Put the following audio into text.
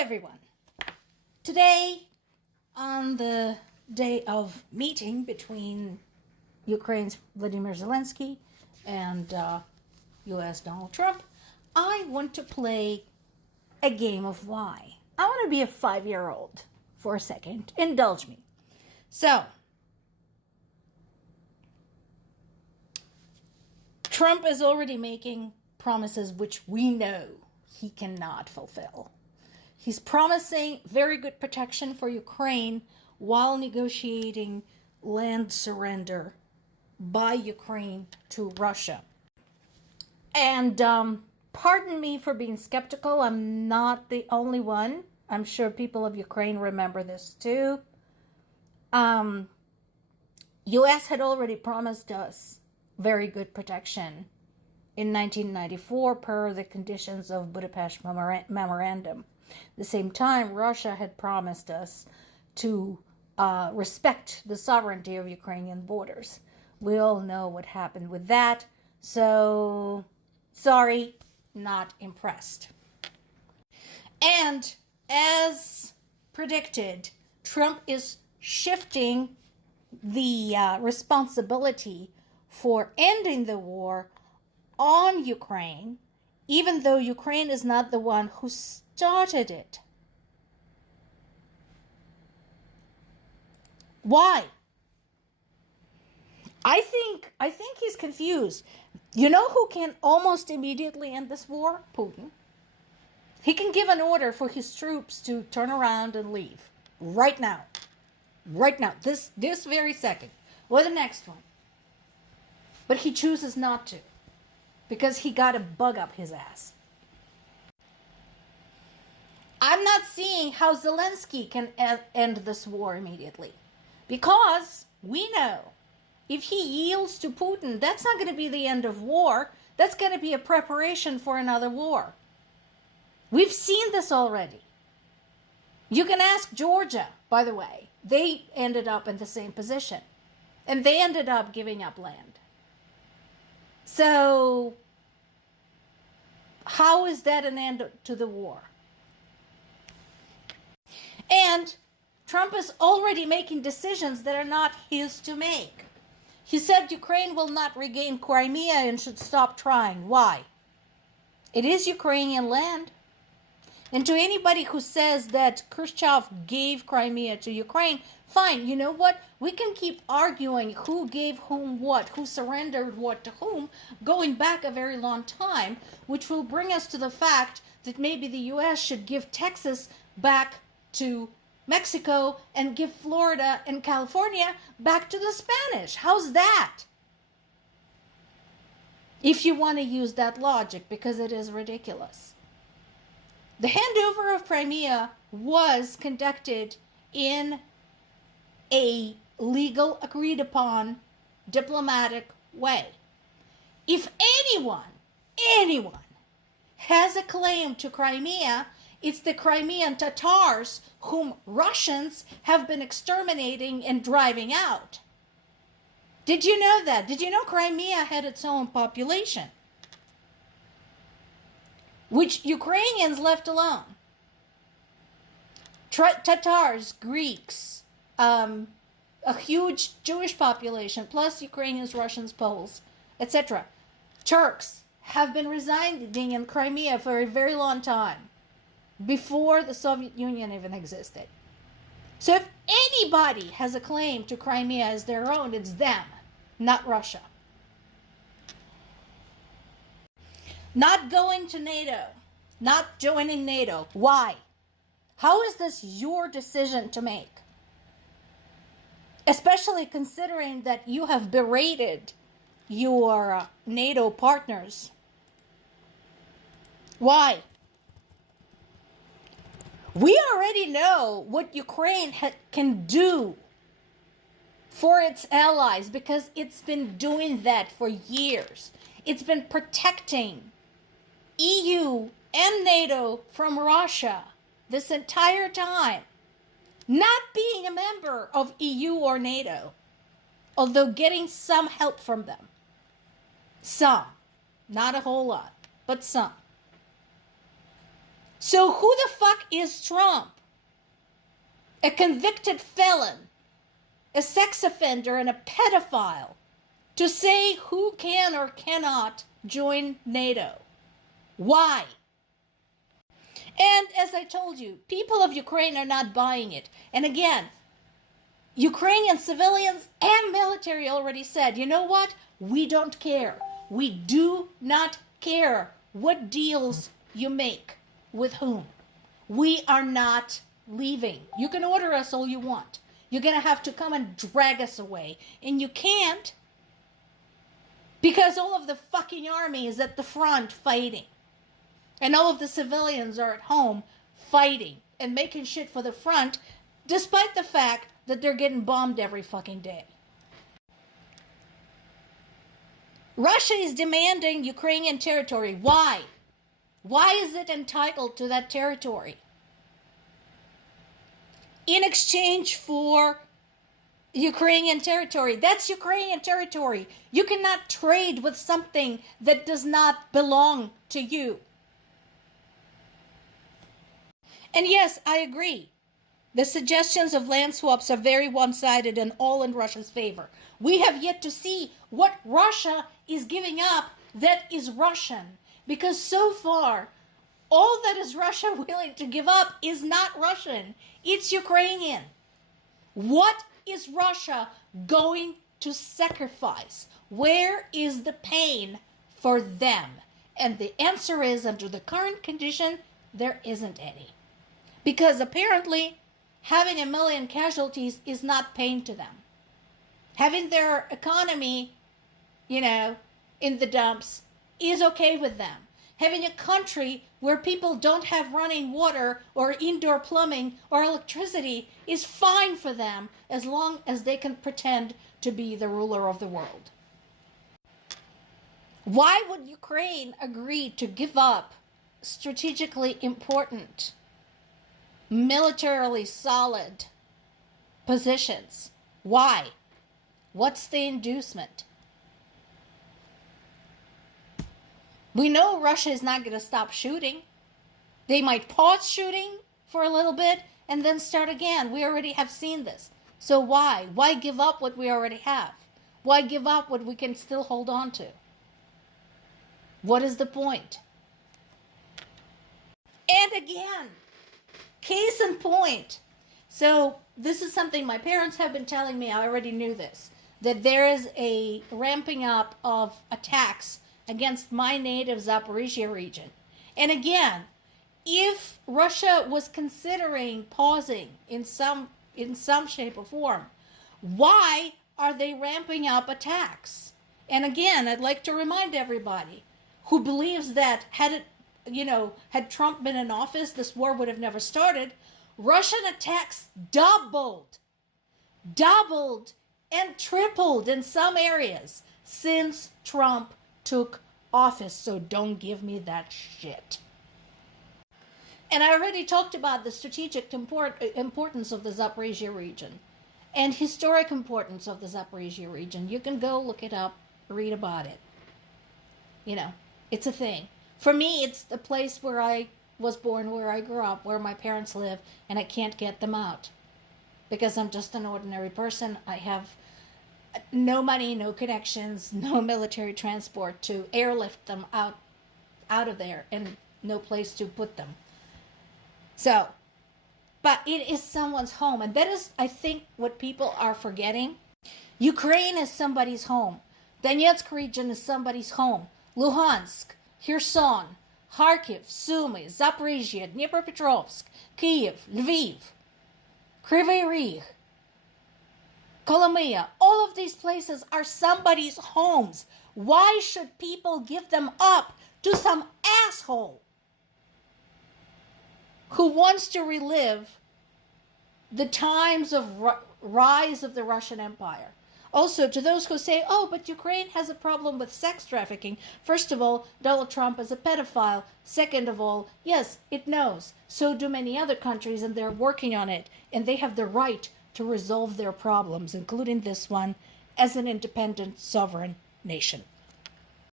everyone. Today, on the day of meeting between Ukraine's Vladimir Zelensky and U.S. Donald Trump, I want to play a game of why. I want to be a 5-year-old for a second. Indulge me. So, Trump is already making promises which we know he cannot fulfill. He's promising very good protection for Ukraine while negotiating land surrender by Ukraine to Russia. And pardon me for being skeptical. I'm not the only one. I'm sure people of Ukraine remember this too. U.S. had already promised us very good protection in 1994 per the conditions of Budapest Memorandum. At the same time, Russia had promised us to respect the sovereignty of Ukrainian borders. We all know what happened with that, so sorry, not impressed. And as predicted, Trump is shifting the responsibility for ending the war on Ukraine, even though Ukraine is not the one who started it. Why? I think he's confused. You know who can almost immediately end this war? Putin. He can give an order for his troops to turn around and leave. Right now. Right now. This very second. Or the next one. But he chooses not to. Because he got a bug up his ass. I'm not seeing how Zelensky can end this war immediately. Because we know if he yields to Putin, that's not going to be the end of war. That's going to be a preparation for another war. We've seen this already. You can ask Georgia, by the way. They ended up in the same position. And they ended up giving up land. So, how is that an end to the war? And Trump is already making decisions that are not his to make. He said Ukraine will not regain Crimea and should stop trying. Why? It is Ukrainian land. And to anybody who says that Khrushchev gave Crimea to Ukraine, fine, you know what? We can keep arguing who gave whom what, who surrendered what to whom, going back a very long time, which will bring us to the fact that maybe the U.S. should give Texas back to Mexico and give Florida and California back to the Spanish. How's that? If you want to use that logic, because it is ridiculous. The handover of Crimea was conducted in a legal, agreed upon, diplomatic way. If anyone has a claim to Crimea, it's the Crimean Tatars whom Russians have been exterminating and driving out. Did you know that? Did you know Crimea had its own population? Which Ukrainians left alone. Tatars, Greeks, a huge Jewish population, plus Ukrainians, Russians, Poles, etc. Turks have been residing in Crimea for a very long time, before the Soviet Union even existed. So if anybody has a claim to Crimea as their own, it's them, not Russia. Not going to NATO, not joining NATO. Why? How is this your decision to make? Especially considering that you have berated your NATO partners. Why? We already know what Ukraine can do for its allies because it's been doing that for years. It's been protecting EU and NATO from Russia this entire time. Not being a member of EU or NATO, although getting some help from them. Some. Not a whole lot, but some. So who the fuck is Trump? A convicted felon, a sex offender, and a pedophile, to say who can or cannot join NATO. Why? And as I told you, people of Ukraine are not buying it. And again, Ukrainian civilians and military already said, you know what? We don't care. We do not care what deals you make with whom. We are not leaving. You can order us all you want. You're going to have to come and drag us away. And you can't, because all of the fucking army is at the front fighting. And all of the civilians are at home fighting and making shit for the front, despite the fact that they're getting bombed every fucking day. Russia is demanding Ukrainian territory. Why? Why is it entitled to that territory? In exchange for Ukrainian territory. That's Ukrainian territory. You cannot trade with something that does not belong to you. And yes, I agree. The suggestions of land swaps are very one-sided and all in Russia's favor. We have yet to see what Russia is giving up that is Russian. Because so far, all that is Russia willing to give up is not Russian. It's Ukrainian. What is Russia going to sacrifice? Where is the pain for them? And the answer is, under the current condition, there isn't any. Because apparently, having 1 million casualties is not pain to them. Having their economy, in the dumps is okay with them. Having a country where people don't have running water or indoor plumbing or electricity is fine for them as long as they can pretend to be the ruler of the world. Why would Ukraine agree to give up strategically important, militarily solid positions? Why? What's the inducement? We know Russia is not going to stop shooting. They might pause shooting for a little bit and then start again. We already have seen this. So why? Why give up what we already have? Why give up what we can still hold on to? What is the point? And again, case in point. So this is something my parents have been telling me. I already knew this. That there is a ramping up of attacks against my native Zaporizhia region. And again, if Russia was considering pausing in some shape or form, why are they ramping up attacks? And again, I'd like to remind everybody who believes that had Trump been in office, this war would have never started. Russian attacks doubled and tripled in some areas since Trump took office. So don't give me that shit. And I already talked about the strategic importance of the Zaporizhia region and historic importance of the Zaporizhia region. You can go look it up, read about it. It's a thing. For me, it's the place where I was born, where I grew up, where my parents live, and I can't get them out because I'm just an ordinary person. I have no money, no connections, no military transport to airlift them out of there, and no place to put them. So, but it is someone's home, and that is, I think, what people are forgetting. Ukraine is somebody's home. Donetsk region is somebody's home. Luhansk, Kherson, Kharkiv, Sumy, Zaporizhia, Dnipropetrovsk, Kyiv, Lviv, Kryvyi Rih, Kolomia, all of these places are somebody's homes. Why should people give them up to some asshole who wants to relive the times of rise of the Russian Empire? Also, to those who say, oh, but Ukraine has a problem with sex trafficking. First of all, Donald Trump is a pedophile. Second of all, yes, it knows. So do many other countries, and they're working on it. And they have the right to resolve their problems, including this one, as an independent, sovereign nation.